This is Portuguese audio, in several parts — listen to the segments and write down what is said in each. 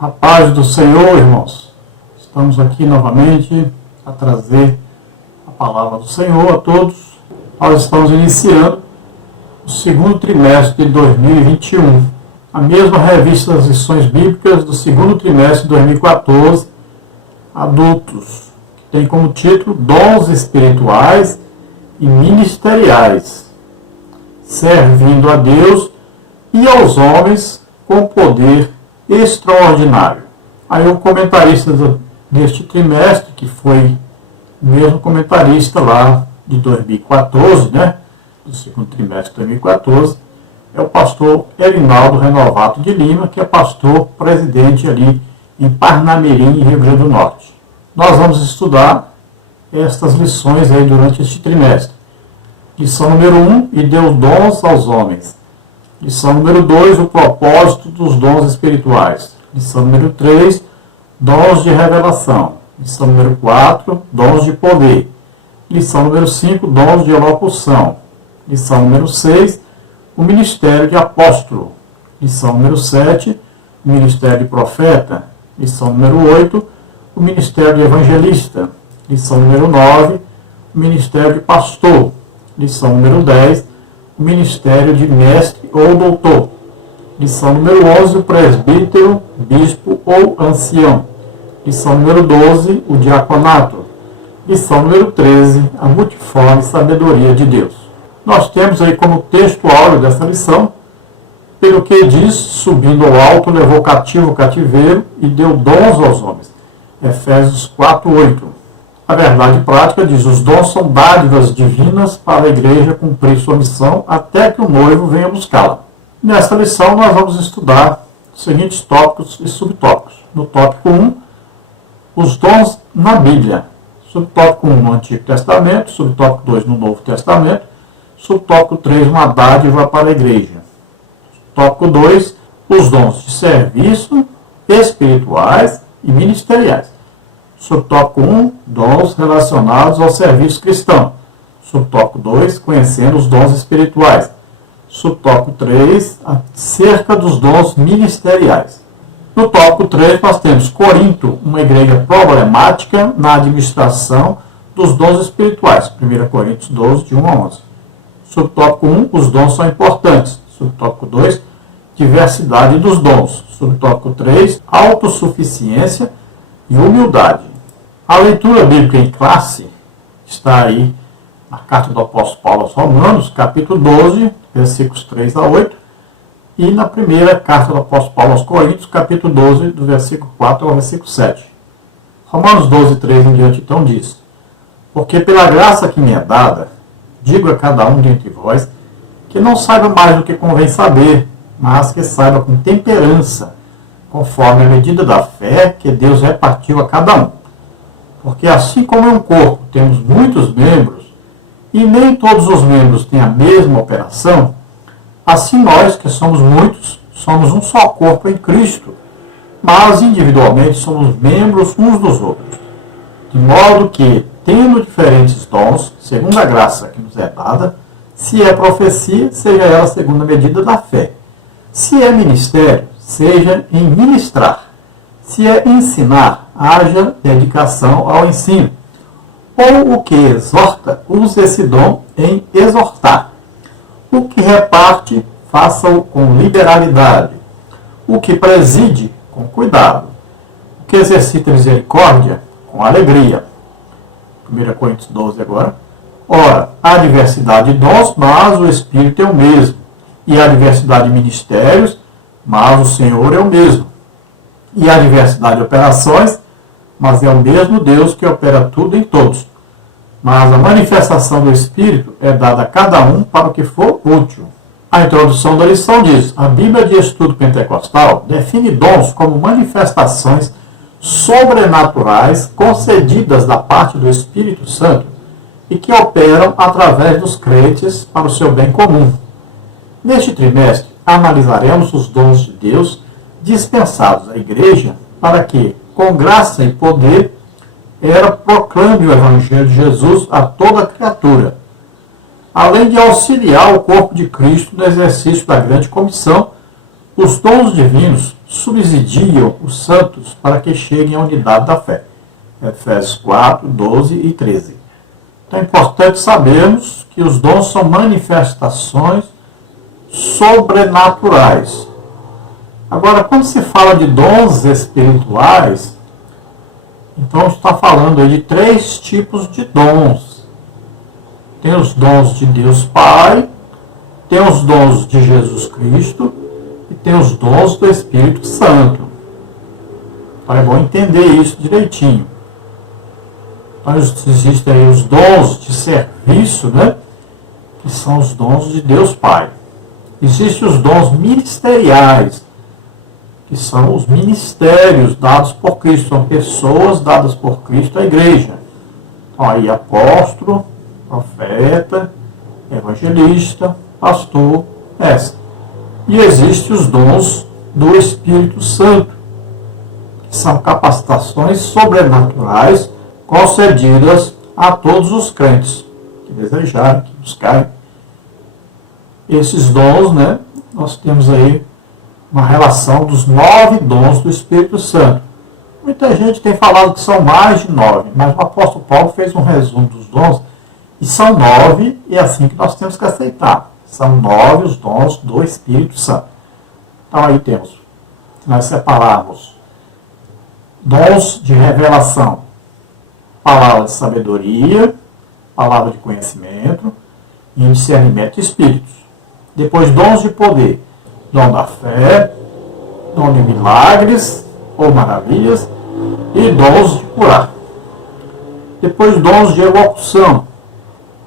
A paz do Senhor, irmãos. Estamos aqui novamente a trazer a palavra do Senhor a todos. Nós estamos iniciando o segundo trimestre de 2021. A mesma revista das lições bíblicas do segundo trimestre de 2014, adultos, que tem como título Dons Espirituais e Ministeriais, servindo a Deus e aos homens com poder extraordinário. Aí o comentarista deste trimestre, que foi o mesmo comentarista lá de 2014, do segundo trimestre de 2014, é o pastor Erinaldo Renovato de Lima, que é pastor presidente ali em Parnamirim, Rio Grande do Norte. Nós vamos estudar estas lições aí durante este trimestre. Lição número 1, e deu dons aos homens. Lição número 2, o propósito dos dons espirituais. Lição número 3, dons de revelação. Lição número 4, dons de poder. Lição número 5, dons de elocução. Lição número 6, o ministério de apóstolo. Lição número 7, o ministério de profeta. Lição número 8, o ministério de evangelista. Lição número 9, o ministério de pastor. Lição número 10, o ministério de mestre ou doutor. Lição número 11, o presbítero, bispo ou ancião. Lição número 12, o diaconato. Lição número 13, a multiforme sabedoria de Deus. Nós temos aí como texto áureo dessa lição, pelo que diz, subindo ao alto, levou cativo o cativeiro e deu dons aos homens. Efésios 4:8. A verdade prática diz, os dons são dádivas divinas para a igreja cumprir sua missão até que o noivo venha buscá-la. Nesta lição nós vamos estudar os seguintes tópicos e subtópicos. No tópico 1, os dons na Bíblia. Subtópico 1 no Antigo Testamento, subtópico 2 no Novo Testamento, subtópico 3, uma dádiva para a igreja. Tópico 2, os dons de serviço, espirituais e ministeriais. Subtópico 1, dons relacionados ao serviço cristão. Subtópico 2, conhecendo os dons espirituais. Subtópico 3, acerca dos dons ministeriais. No tópico 3, nós temos Corinto, uma igreja problemática na administração dos dons espirituais. 1 Coríntios 12, de 1 a 11. Subtópico 1, os dons são importantes. Subtópico 2, diversidade dos dons. Subtópico 3, autossuficiência e humildade. A leitura bíblica em classe está aí na carta do apóstolo Paulo aos Romanos, capítulo 12, versículos 3 a 8, e na primeira carta do apóstolo Paulo aos Coríntios, capítulo 12, do versículo 4 ao versículo 7. Romanos 12, 3 em diante, então, diz, porque pela graça que me é dada, digo a cada um dentre vós, que não saiba mais do que convém saber, mas que saiba com temperança, conforme a medida da fé que Deus repartiu a cada um. Porque assim como em um corpo temos muitos membros, e nem todos os membros têm a mesma operação, assim nós, que somos muitos, somos um só corpo em Cristo, mas individualmente somos membros uns dos outros. De modo que, tendo diferentes dons, segundo a graça que nos é dada, se é profecia, seja ela segundo a medida da fé. Se é ministério, seja em ministrar. Se é ensinar, haja dedicação ao ensino. Ou o que exorta, use esse dom em exortar. O que reparte, faça-o com liberalidade. O que preside, com cuidado. O que exercita misericórdia, com alegria. 1 Coríntios 12 agora. Ora, há diversidade de dons, mas o Espírito é o mesmo. E há diversidade de ministérios, mas o Senhor é o mesmo. E há diversidade de operações, mas é o mesmo Deus que opera tudo em todos. Mas a manifestação do Espírito é dada a cada um para o que for útil. A introdução da lição diz, a Bíblia de Estudo Pentecostal define dons como manifestações sobrenaturais concedidas da parte do Espírito Santo e que operam através dos crentes para o seu bem comum. Neste trimestre, analisaremos os dons de Deus dispensados à igreja para que, com graça e poder, ela proclame o Evangelho de Jesus a toda criatura, além de auxiliar o corpo de Cristo no exercício da grande comissão, os dons divinos subsidiam os santos para que cheguem à unidade da fé. Efésios 4, 12 e 13. Então é importante sabermos que os dons são manifestações sobrenaturais. Agora, quando se fala de dons espirituais, então está falando aí de 3 tipos de dons. Tem os dons de Deus Pai, tem os dons de Jesus Cristo e tem os dons do Espírito Santo. Então é bom entender isso direitinho. Então existem aí os dons de serviço, né? Que são os dons de Deus Pai. Existem os dons ministeriais, que são os ministérios dados por Cristo, são pessoas dadas por Cristo à igreja. Então aí apóstolo, profeta, evangelista, pastor, mestre. E existem os dons do Espírito Santo, que são capacitações sobrenaturais concedidas a todos os crentes que desejarem, que buscarem esses dons, né? Nós temos aí uma relação dos 9 dons do Espírito Santo. Muita gente tem falado que são mais de 9, mas o apóstolo Paulo fez um resumo dos dons e são 9, e é assim que nós temos que aceitar. São 9 os dons do Espírito Santo. Então aí temos, se nós separarmos dons de revelação, palavra de sabedoria, palavra de conhecimento e discernimento de espíritos. Depois dons de poder, dom da fé, dom de milagres ou maravilhas e dons de curar. Depois dons de elocução,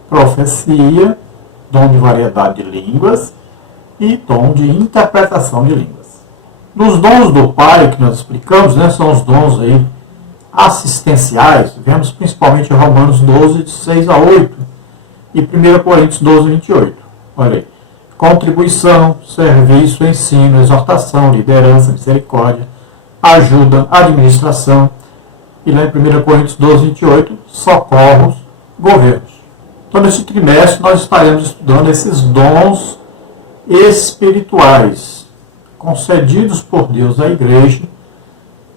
profecia, dom de variedade de línguas e dom de interpretação de línguas. Nos dons do Pai que nós explicamos, né, são os dons aí assistenciais, vemos principalmente em Romanos 12, de 6 a 8 e 1 Coríntios 12, 28. Olha aí. Contribuição, serviço, ensino, exortação, liderança, misericórdia, ajuda, administração. E lá em 1 Coríntios 12, 28, socorros, governos. Então, nesse trimestre, nós estaremos estudando esses dons espirituais concedidos por Deus à igreja,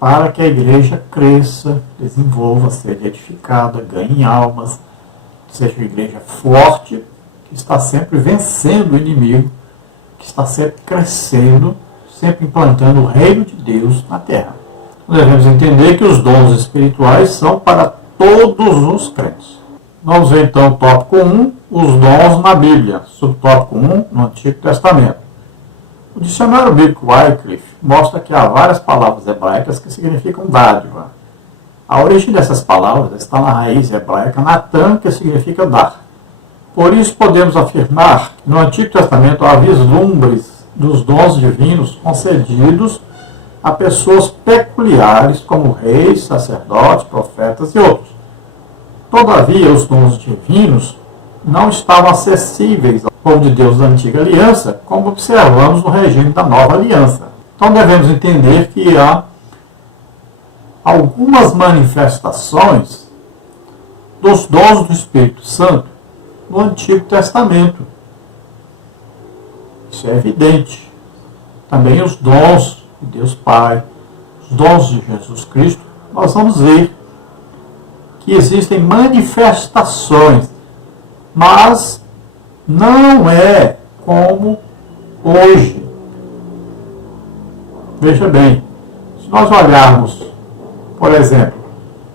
para que a igreja cresça, desenvolva, seja edificada, ganhe almas, seja uma igreja forte, que está sempre vencendo o inimigo, que está sempre crescendo, sempre implantando o reino de Deus na terra. Devemos entender que os dons espirituais são para todos os crentes. Vamos ver então o tópico 1, os dons na Bíblia, subtópico 1, no Antigo Testamento. O dicionário bíblico Wycliffe mostra que há várias palavras hebraicas que significam dádiva. A origem dessas palavras está na raiz hebraica Natan, que significa dar. Por isso podemos afirmar que no Antigo Testamento há vislumbres dos dons divinos concedidos a pessoas peculiares como reis, sacerdotes, profetas e outros. Todavia, os dons divinos não estavam acessíveis ao povo de Deus da antiga aliança, como observamos no regime da nova aliança. Então devemos entender que há algumas manifestações dos dons do Espírito Santo no Antigo Testamento. Isso é evidente. Também os dons de Deus Pai, os dons de Jesus Cristo, nós vamos ver que existem manifestações, mas não é como hoje. Veja bem, se nós olharmos, por exemplo,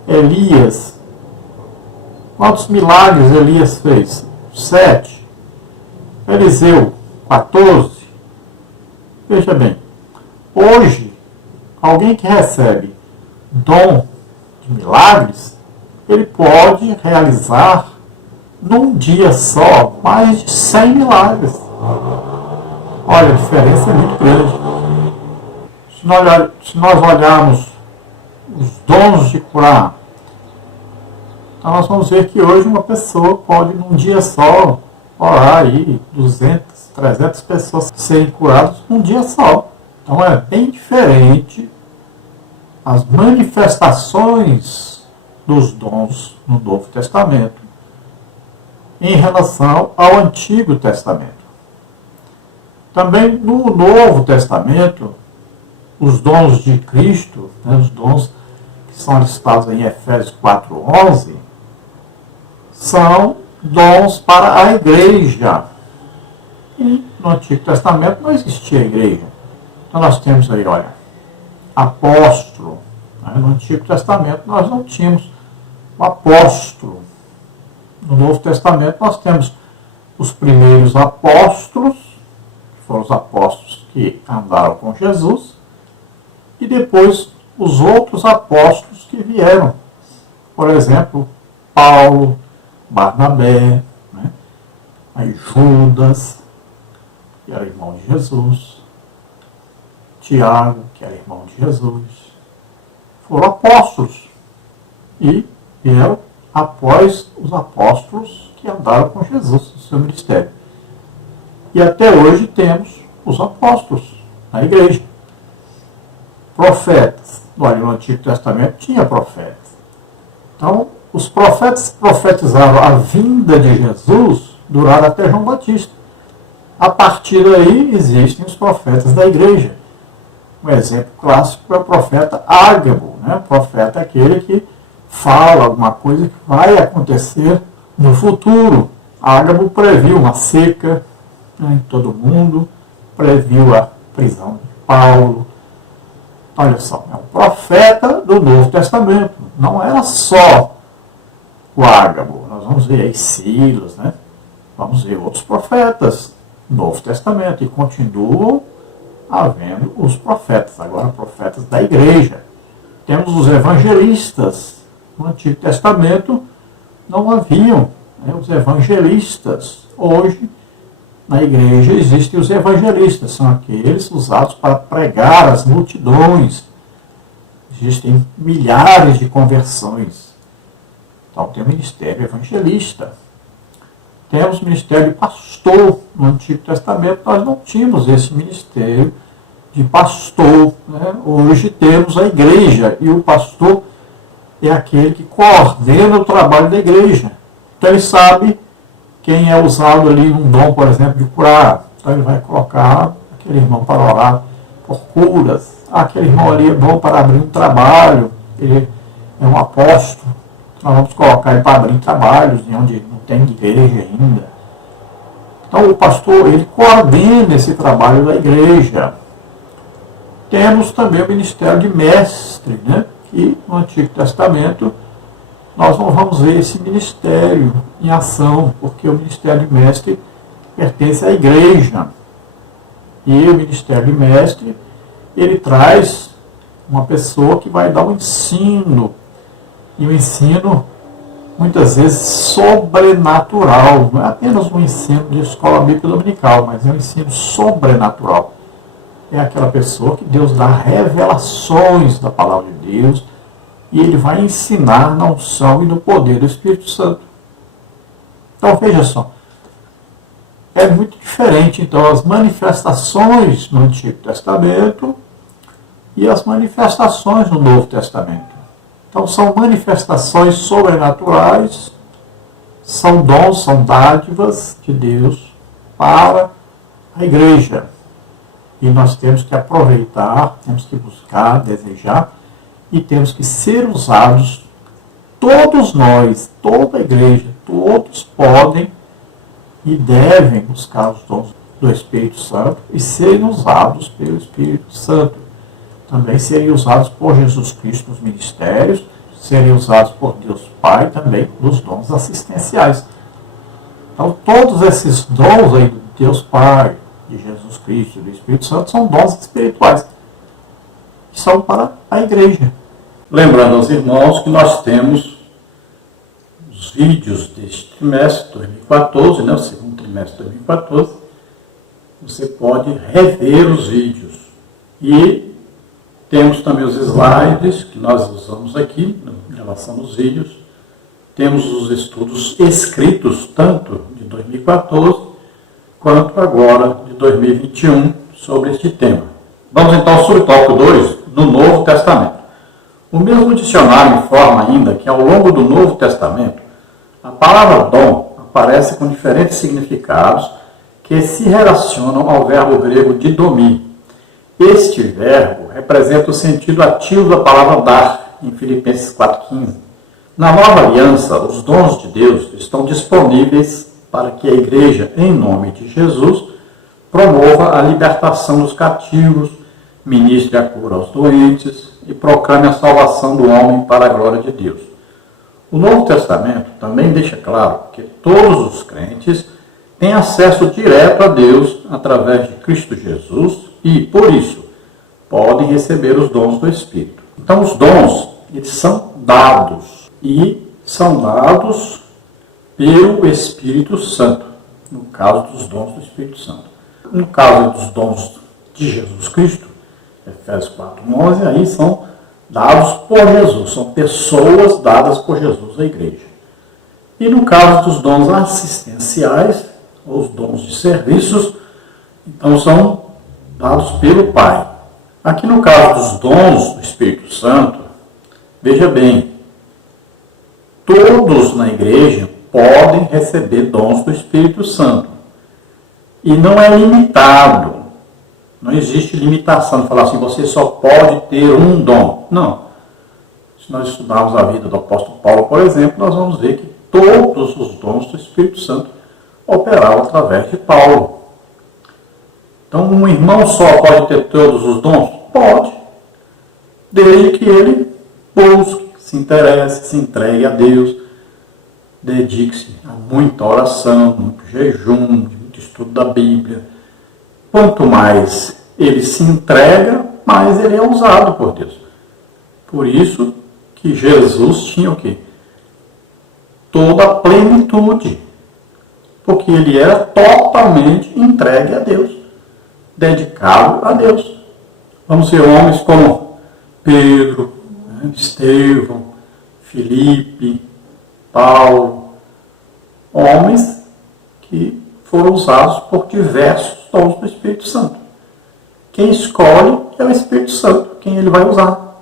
Elias, quantos milagres Elias fez? 7. Eliseu, 14. Veja bem, hoje, alguém que recebe dom de milagres, ele pode realizar num dia só mais de 100 milagres. Olha, a diferença é muito grande. Se nós olharmos os dons de curar, então nós vamos ver que hoje uma pessoa pode num dia só orar aí 200, 300 pessoas serem curadas num dia só. Então é bem diferente as manifestações dos dons no Novo Testamento em relação ao Antigo Testamento. Também no Novo Testamento, os dons de Cristo, né, os dons que são listados em Efésios 4:11, são dons para a igreja. E no Antigo Testamento não existia igreja. Então nós temos aí, olha, apóstolo. Né? No Antigo Testamento nós não tínhamos o apóstolo. No Novo Testamento nós temos os primeiros apóstolos, que foram os apóstolos que andaram com Jesus, e depois os outros apóstolos que vieram. Por exemplo, Paulo, Barnabé, né? Aí Judas, que era irmão de Jesus, Tiago, que era irmão de Jesus, foram apóstolos e vieram após os apóstolos que andaram com Jesus no seu ministério. E até hoje temos os apóstolos na igreja. Profetas. No Antigo Testamento tinha profetas. Então, os profetas profetizaram a vinda de Jesus durante até João Batista. A partir daí existem os profetas da igreja. Um exemplo clássico é o profeta Ágabo. Né? O profeta é aquele que fala alguma coisa que vai acontecer no futuro. Ágabo previu uma seca, né, em todo o mundo, previu a prisão de Paulo. Olha só, é um profeta do Novo Testamento. Não era só o Ágabo. Nós vamos ver aí Silas, né? Vamos ver outros profetas do Novo Testamento. E continuam havendo os profetas, agora profetas da igreja. Temos os evangelistas. No Antigo Testamento não haviam, né, os evangelistas. Hoje, na igreja, existem os evangelistas. São aqueles usados para pregar às multidões. Existem milhares de conversões. Então, tem o ministério evangelista. Temos o ministério de pastor. No Antigo Testamento, nós não tínhamos esse ministério de pastor. Né? Hoje temos a igreja. E o pastor é aquele que coordena o trabalho da igreja. Então, ele sabe quem é usado ali num dom, por exemplo, de curar. Então, ele vai colocar aquele irmão para orar por curas. Aquele irmão ali é bom para abrir um trabalho. Ele é um apóstolo. Nós vamos colocar ele para abrir trabalhos de onde não tem igreja ainda. Então, o pastor, ele coordena esse trabalho da igreja. Temos também o ministério de mestre, né? E no Antigo Testamento nós não vamos ver esse ministério em ação, porque o ministério de mestre pertence à igreja. E o ministério de mestre, ele traz uma pessoa que vai dar um ensino, e o ensino muitas vezes sobrenatural. Não é apenas um ensino de escola bíblica dominical, mas é um ensino sobrenatural. É aquela pessoa que Deus dá revelações da palavra de Deus e ele vai ensinar na unção e no poder do Espírito Santo. Então veja só, é muito diferente então as manifestações no Antigo Testamento e as manifestações no Novo Testamento. Então são manifestações sobrenaturais, são dons, são dádivas de Deus para a igreja. E nós temos que aproveitar, temos que buscar, desejar, e temos que ser usados, todos nós, toda a igreja, todos podem e devem buscar os dons do Espírito Santo e serem usados pelo Espírito Santo. Também serem usados por Jesus Cristo nos ministérios, serem usados por Deus Pai também nos dons assistenciais. Então todos esses dons aí do Deus Pai, de Jesus Cristo e do Espírito Santo são dons espirituais que são para a igreja. Lembrando aos irmãos que nós temos os vídeos deste trimestre 2014, né, o segundo trimestre de 2014, você pode rever os vídeos. E temos também os slides que nós usamos aqui em relação aos vídeos. Temos os estudos escritos, tanto de 2014 quanto agora de 2021, sobre este tema. Vamos então ao subtópico 2, do Novo Testamento. O mesmo dicionário informa ainda que ao longo do Novo Testamento, a palavra dom aparece com diferentes significados que se relacionam ao verbo grego didomi. Este verbo representa o sentido ativo da palavra dar, em Filipenses 4,15. Na nova aliança, os dons de Deus estão disponíveis para que a igreja, em nome de Jesus, promova a libertação dos cativos, ministre a cura aos doentes e proclame a salvação do homem para a glória de Deus. O Novo Testamento também deixa claro que todos os crentes têm acesso direto a Deus através de Cristo Jesus e, por isso, podem receber os dons do Espírito. Então, os dons, eles são dados e são dados pelo Espírito Santo, no caso dos dons do Espírito Santo. No caso dos dons de Jesus Cristo, Efésios 4,11, aí são dados por Jesus, são pessoas dadas por Jesus à igreja. E no caso dos dons assistenciais, ou os dons de serviços, então são dados pelo Pai. Aqui no caso dos dons do Espírito Santo, veja bem, todos na igreja podem receber dons do Espírito Santo. E não é limitado. Não existe limitação de falar assim, você só pode ter um dom. Não. Se nós estudarmos a vida do apóstolo Paulo, por exemplo, nós vamos ver que todos os dons do Espírito Santo operavam através de Paulo. Então, um irmão só pode ter todos os dons? Pode. Desde que ele busque, se interesse, se entregue a Deus, dedique-se a muita oração, muito jejum, muito estudo da Bíblia. Quanto mais ele se entrega, mais ele é usado por Deus. Por isso que Jesus tinha o quê? Toda a plenitude. Porque ele era totalmente entregue a Deus. Dedicado a Deus. Vamos ver homens como Pedro, Estevão, Filipe, Paulo. Homens que foram usados por diversos dons do Espírito Santo. Quem escolhe é o Espírito Santo, quem ele vai usar.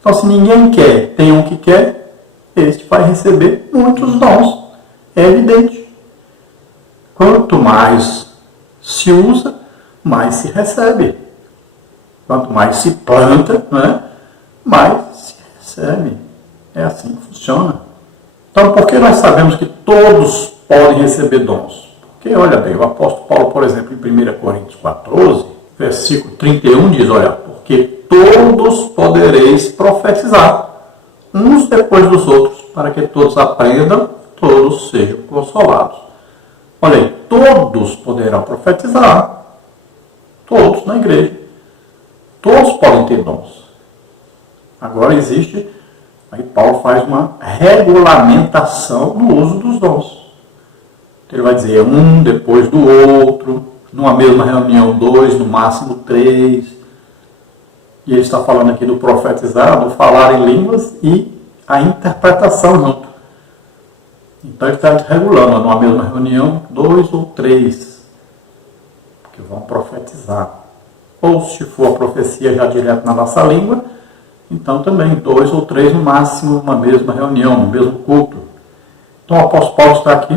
Então, se ninguém quer, tem um que quer, este vai receber muitos dons. É evidente. Quanto mais se usa, mais se recebe. Quanto mais se planta, mais se recebe. É assim que funciona. Então, por que nós sabemos que todos podem receber dons? Porque, olha bem, o apóstolo Paulo, por exemplo, em 1 Coríntios 14, versículo 31, diz, olha, porque todos podereis profetizar, uns depois dos outros, para que todos aprendam, todos sejam consolados. Olha aí, todos poderão profetizar, todos na igreja, todos podem ter dons. Agora existe, aí Paulo faz uma regulamentação no uso dos dons. Ele vai dizer um depois do outro, numa mesma reunião 2, no máximo 3. E ele está falando aqui do profetizar, do falar em línguas e a interpretação junto. Então ele está regulando, numa mesma reunião, 2 ou 3 que vão profetizar. Ou se for a profecia já direto na nossa língua, então também 2 ou 3 no máximo, numa mesma reunião, no mesmo culto. Então o apóstolo Paulo está aqui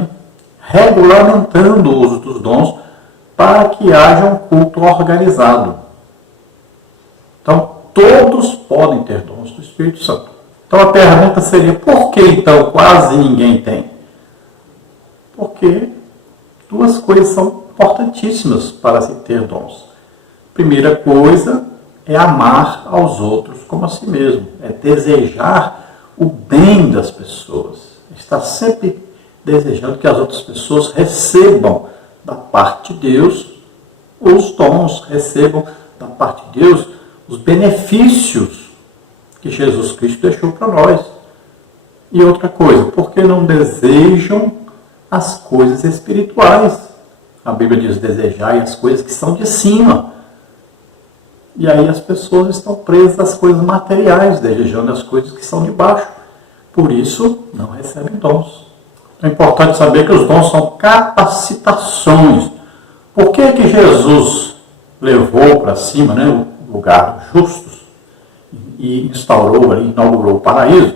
regulamentando o uso dos dons para que haja um culto organizado. Então, todos podem ter dons do Espírito Santo. Então, a pergunta seria, por que então quase ninguém tem? Porque duas coisas são importantíssimas para se ter dons. Primeira coisa é amar aos outros como a si mesmo, é desejar o bem das pessoas, estar sempre desejando que as outras pessoas recebam da parte de Deus os dons, recebam da parte de Deus os benefícios que Jesus Cristo deixou para nós. E outra coisa, porque não desejam as coisas espirituais? A Bíblia diz, desejai as coisas que são de cima. E aí as pessoas estão presas às coisas materiais, desejando as coisas que são de baixo. Por isso, não recebem dons. É importante saber que os dons são capacitações. Por que que Jesus levou para cima, o lugar dos justos e instaurou, inaugurou o paraíso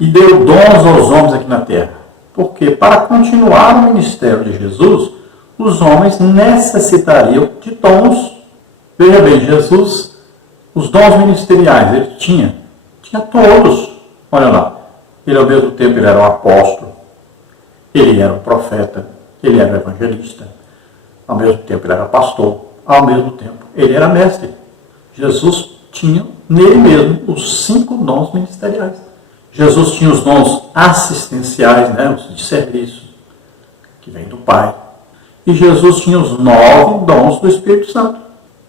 e deu dons aos homens aqui na terra? Porque para continuar o ministério de Jesus, os homens necessitariam de dons. Veja bem, Jesus, os dons ministeriais, ele tinha todos. Olha lá, ele ao mesmo tempo ele era um apóstolo, ele era um profeta, ele era um evangelista, ao mesmo tempo ele era pastor, ao mesmo tempo ele era mestre. Jesus tinha nele mesmo os 5 dons ministeriais. Jesus tinha os dons assistenciais, né, os de serviço, que vem do Pai. E Jesus tinha os 9 dons do Espírito Santo,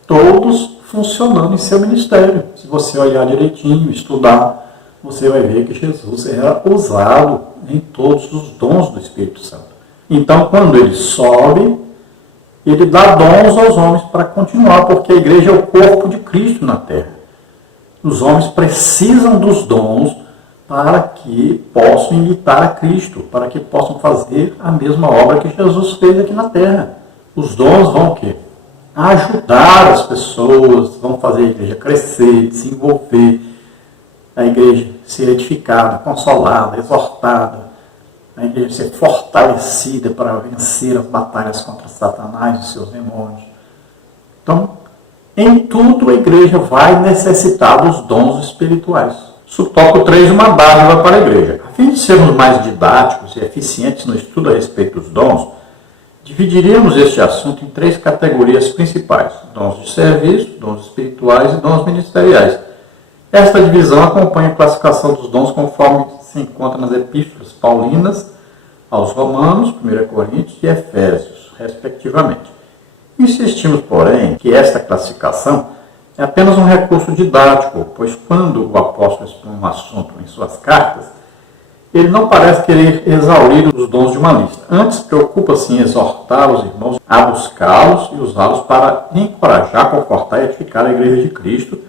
todos funcionando em seu ministério. Se você olhar direitinho, estudar, você vai ver que Jesus era usado em todos os dons do Espírito Santo. Então, quando ele sobe, ele dá dons aos homens para continuar, porque a igreja é o corpo de Cristo na terra. Os homens precisam dos dons para que possam imitar a Cristo, para que possam fazer a mesma obra que Jesus fez aqui na terra. Os dons vão o quê? Ajudar as pessoas, vão fazer a igreja crescer, desenvolver, a igreja ser edificada, consolada, exortada, a igreja ser fortalecida para vencer as batalhas contra Satanás e seus demônios. Então, em tudo a igreja vai necessitar dos dons espirituais. Tópico 3, uma dádiva para a igreja. A fim de sermos mais didáticos e eficientes no estudo a respeito dos dons, dividiríamos este assunto em 3 categorias principais: dons de serviço, dons espirituais e dons ministeriais. Esta divisão acompanha a classificação dos dons conforme se encontra nas epístolas paulinas aos Romanos, 1 Coríntios e Efésios, respectivamente. Insistimos, porém, que esta classificação é apenas um recurso didático, pois quando o apóstolo expõe um assunto em suas cartas, ele não parece querer exaurir os dons de uma lista. Antes, preocupa-se em exortar os irmãos a buscá-los e usá-los para encorajar, confortar e edificar a igreja de Cristo,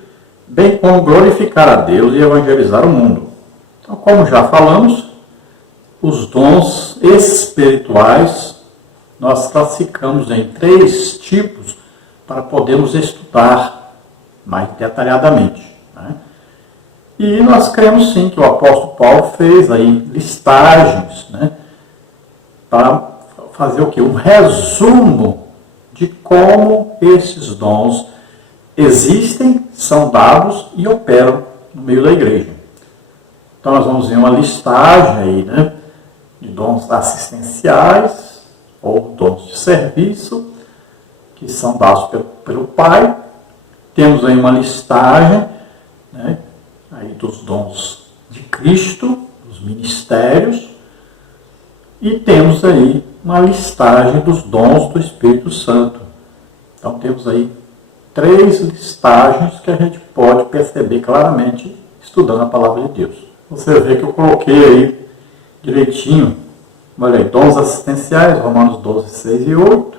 bem como glorificar a Deus e evangelizar o mundo. Então, como já falamos, os dons espirituais nós classificamos em 3 tipos para podermos estudar mais detalhadamente, né? E nós cremos sim que o apóstolo Paulo fez aí listagens, né, para fazer o quê? Um resumo de como esses dons existem, são dados e operam no meio da igreja. Então nós vamos ver uma listagem aí, né, de dons assistenciais ou dons de serviço que são dados pelo Pai. Temos aí uma listagem, né, aí dos dons de Cristo, dos ministérios, e temos aí uma listagem dos dons do Espírito Santo. Então temos aí 3 listagens que a gente pode perceber claramente estudando a palavra de Deus. Você vê que eu coloquei aí direitinho, olha aí, dons assistenciais, Romanos 12, 6 e 8,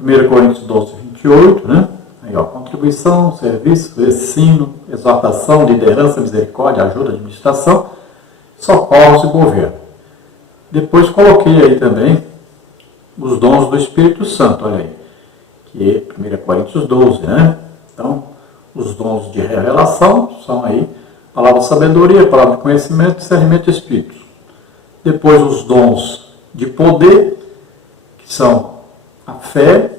1 Coríntios 12, 28, né? Aí, ó, contribuição, serviço, ensino, exortação, liderança, misericórdia, ajuda, administração, socorros e governo. Depois coloquei aí também os dons do Espírito Santo, olha aí, que é 1 Coríntios 12, né? Então, os dons de revelação são aí palavra de sabedoria, palavra de conhecimento, discernimento de espíritos. Depois os dons de poder, que são a fé.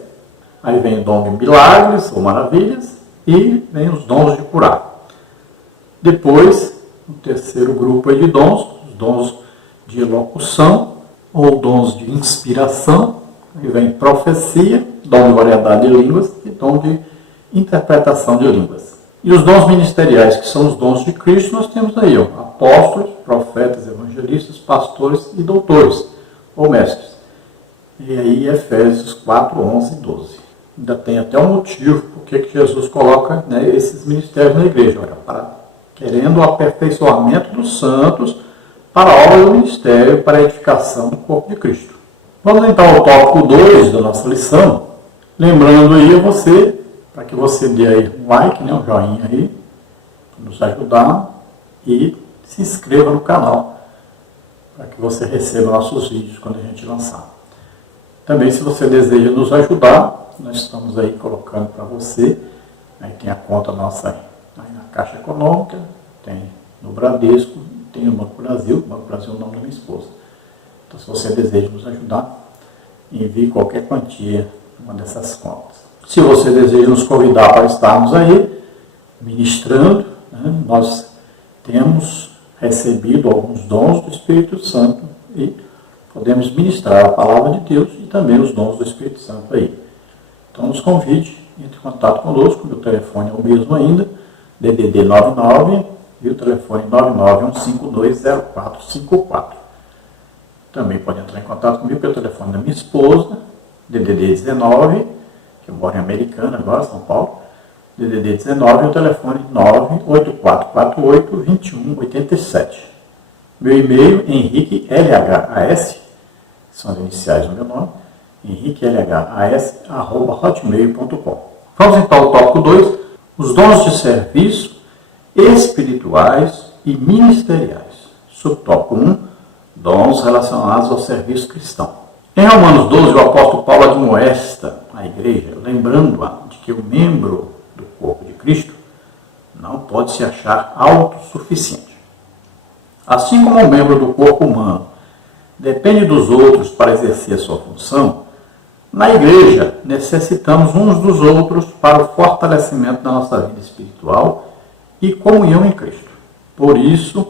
Aí vem o dom de milagres ou maravilhas e vem os dons de curar. Depois, o terceiro grupo aí de dons, os dons de elocução ou dons de inspiração. Aí vem profecia, dom de variedade de línguas e dom de interpretação de línguas. E os dons ministeriais, que são os dons de Cristo, nós temos aí, ó, apóstolos, profetas, evangelistas, pastores e doutores ou mestres. E aí Efésios 4, 11 e 12. Ainda tem até um motivo por que Jesus coloca, né, esses ministérios na igreja, olha, querendo o aperfeiçoamento dos santos para a obra do ministério, para a edificação do corpo de Cristo. Vamos então ao tópico 2 da nossa lição, lembrando aí a você, para que você dê aí um like, né, um joinha aí, para nos ajudar, e se inscreva no canal, para que você receba nossos vídeos quando a gente lançar. Também, se você deseja nos ajudar, nós estamos aí colocando para você, aí tem a conta nossa aí na Caixa Econômica, tem no Bradesco, tem no Banco Brasil. O Banco Brasil é o nome da minha esposa. Então, se você deseja nos ajudar, envie qualquer quantia em uma dessas contas. Se você deseja nos convidar para estarmos aí, ministrando, né, nós temos recebido alguns dons do Espírito Santo e podemos ministrar a palavra de Deus e também os dons do Espírito Santo aí. Então nos convide, entre em contato conosco, meu telefone é o mesmo ainda, DDD 99 e o telefone 991520454. Também pode entrar em contato comigo pelo telefone da minha esposa, DDD 19, que eu moro em Americana agora, São Paulo, DDD 19 e o telefone 98448-2187. Meu e-mail é henriquelhas, são as iniciais do meu nome, henriquelhas@hotmail.com. Vamos então ao tópico 2, os dons de serviço espirituais e ministeriais. Subtópico 1, dons relacionados ao serviço cristão. Em Romanos 12, o apóstolo Paulo admoesta a igreja, lembrando-a de que o membro do corpo de Cristo não pode se achar autossuficiente. Assim como o membro do corpo humano depende dos outros para exercer a sua função, na igreja necessitamos uns dos outros para o fortalecimento da nossa vida espiritual e comunhão em Cristo. Por isso,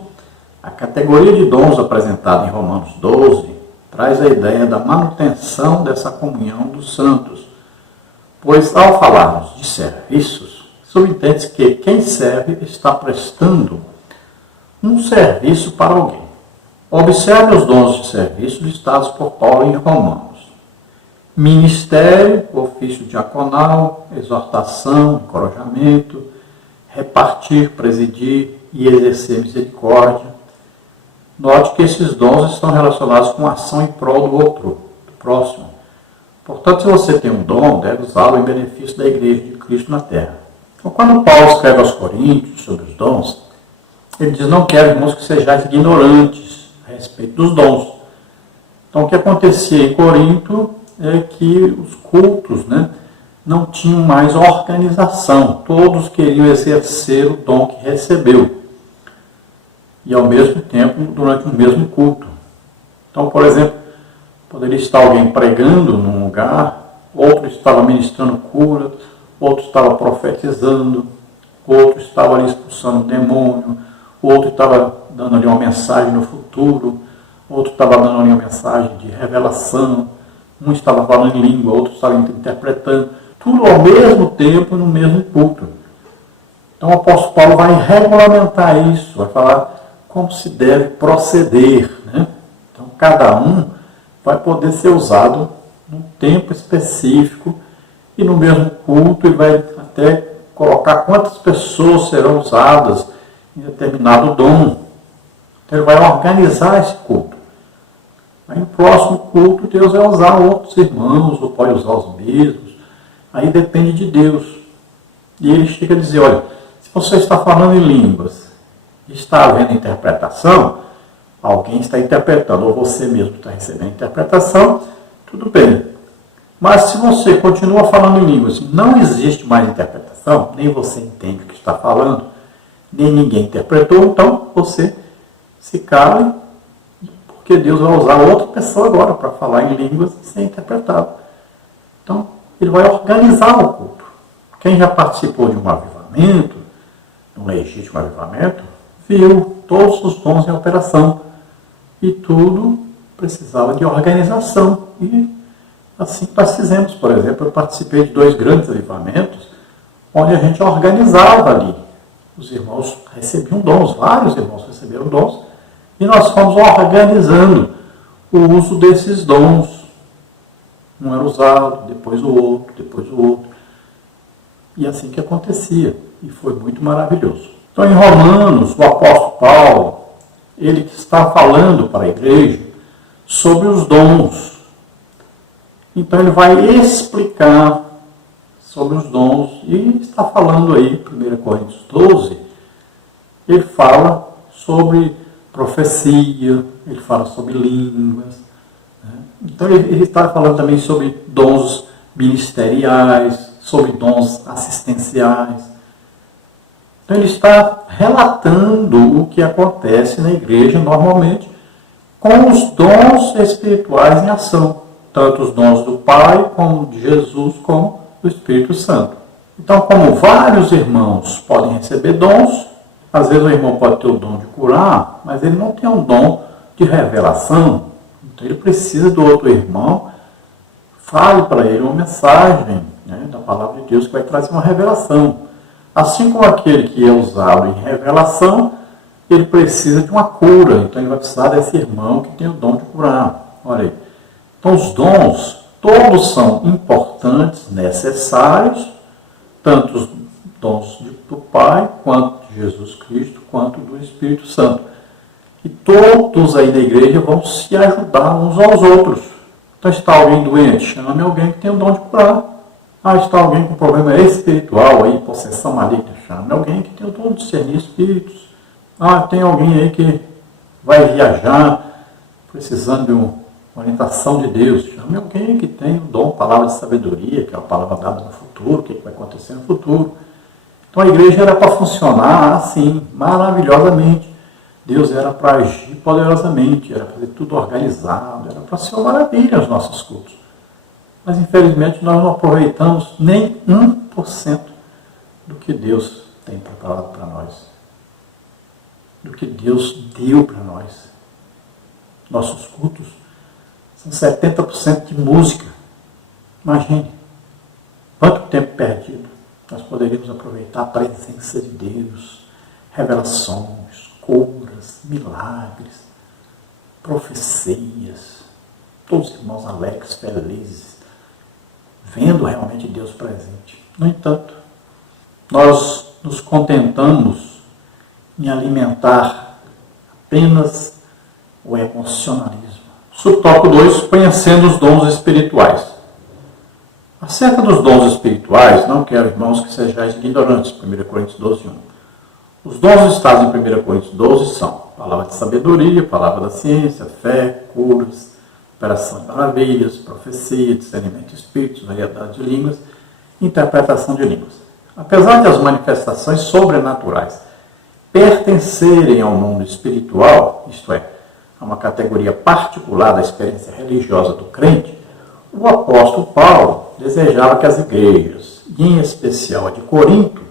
a categoria de dons apresentada em Romanos 12 traz a ideia da manutenção dessa comunhão dos santos, pois ao falarmos de serviços, subentende-se que quem serve está prestando um serviço para alguém. Observe os dons de serviço listados por Paulo em Romanos. Ministério, ofício diaconal, exortação, encorajamento, repartir, presidir e exercer misericórdia. Note que esses dons estão relacionados com a ação em prol do outro, do próximo. Portanto, se você tem um dom, deve usá-lo em benefício da Igreja de Cristo na Terra. Então, quando Paulo escreve aos Coríntios sobre os dons, ele diz: não quero, irmãos, que sejais ignorantes a respeito dos dons. Então, o que acontecia em Corinto é que os cultos, não tinham mais organização. Todos queriam exercer o dom que recebeu. E ao mesmo tempo, durante o mesmo culto. Então, por exemplo, poderia estar alguém pregando num lugar, outro estava ministrando cura, outro estava profetizando, outro estava ali expulsando um demônio, outro estava dando ali uma mensagem no futuro, outro estava dando ali uma mensagem de revelação, um estava falando em língua, outro estava interpretando, tudo ao mesmo tempo, no mesmo culto. Então o apóstolo Paulo vai regulamentar isso, vai falar como se deve proceder. Então cada um vai poder ser usado num tempo específico e no mesmo culto, e vai até colocar quantas pessoas serão usadas em determinado dom. Então ele vai organizar esse culto. Aí no próximo culto Deus vai usar outros irmãos, ou pode usar os mesmos. Aí depende de Deus. E ele chega a dizer: olha, se você está falando em línguas e está havendo interpretação, alguém está interpretando, ou você mesmo está recebendo interpretação, tudo bem. Mas se você continua falando em línguas, não existe mais interpretação, nem você entende o que está falando, nem ninguém interpretou, então você se cala, porque Deus vai usar outra pessoa agora para falar em línguas e ser interpretado. Então, ele vai organizar o culto. Quem já participou de um avivamento, de um legítimo avivamento, viu todos os dons em operação. E tudo precisava de organização. E assim nós fizemos. Por exemplo, eu participei de 2 grandes avivamentos, onde a gente organizava ali. Os irmãos recebiam dons, vários irmãos receberam dons, e nós fomos organizando o uso desses dons. Um era usado, depois o outro, depois o outro. E assim que acontecia. E foi muito maravilhoso. Então, em Romanos, o apóstolo Paulo, ele está falando para a igreja sobre os dons. Então, ele vai explicar sobre os dons. E está falando aí, 1 Coríntios 12, ele fala sobre profecia, ele fala sobre línguas. Então, ele está falando também sobre dons ministeriais, sobre dons assistenciais. Então, ele está relatando o que acontece na igreja normalmente com os dons espirituais em ação. Tanto os dons do Pai, como de Jesus, como do Espírito Santo. Então, como vários irmãos podem receber dons, às vezes o irmão pode ter o dom de curar, mas ele não tem um dom de revelação. Então ele precisa do outro irmão, fale para ele uma mensagem, né, da palavra de Deus que vai trazer uma revelação. Assim como aquele que é usado em revelação, ele precisa de uma cura. Então ele vai precisar desse irmão que tem o dom de curar. Olha aí. Então os dons, todos são importantes, necessários, tanto os dons do Pai, quanto de Jesus Cristo, quanto do Espírito Santo. E todos aí da igreja vão se ajudar uns aos outros. Então está alguém doente, chame alguém que tem o dom de curar. Está alguém com problema espiritual, aí, possessão maligna, chame alguém que tem o dom de discernir espíritos. Tem alguém aí que vai viajar, precisando de uma orientação de Deus. Chame alguém que tem o dom, palavra de sabedoria, que é a palavra dada no futuro, o que vai acontecer no futuro. Então a igreja era para funcionar assim, maravilhosamente. Deus era para agir poderosamente, era para fazer tudo organizado, era para ser uma maravilha os nossos cultos. Mas infelizmente nós não aproveitamos nem 1% do que Deus tem preparado para nós. Do que Deus deu para nós. Nossos cultos são 70% de música. Imagine quanto tempo perdido nós poderíamos aproveitar a presença de Deus, revelações, curas, milagres, profecias, todos os irmãos alegres, felizes, vendo realmente Deus presente. No entanto, nós nos contentamos em alimentar apenas o emocionalismo. Subtópico 2, conhecendo os dons espirituais. Acerca dos dons espirituais, não quero, irmãos, que sejais ignorantes. 1 Coríntios 12, 1. Os dons listados em 1 Coríntios 12 são palavra de sabedoria, palavra da ciência, fé, curas, operação de maravilhas, profecia, discernimento de espíritos, variedade de línguas, interpretação de línguas. Apesar de as manifestações sobrenaturais pertencerem ao mundo espiritual, isto é, a uma categoria particular da experiência religiosa do crente, o apóstolo Paulo desejava que as igrejas, e em especial a de Corinto,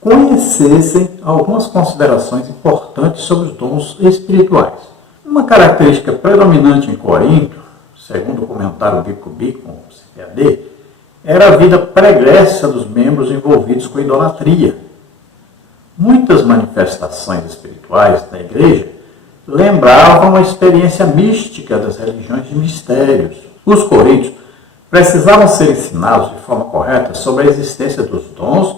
conhecessem algumas considerações importantes sobre os dons espirituais. Uma característica predominante em Corinto, segundo o comentário bíblico Bicon, CPAD, era a vida pregressa dos membros envolvidos com idolatria. Muitas manifestações espirituais da igreja lembravam a experiência mística das religiões de mistérios. Os coríntios precisavam ser ensinados de forma correta sobre a existência dos dons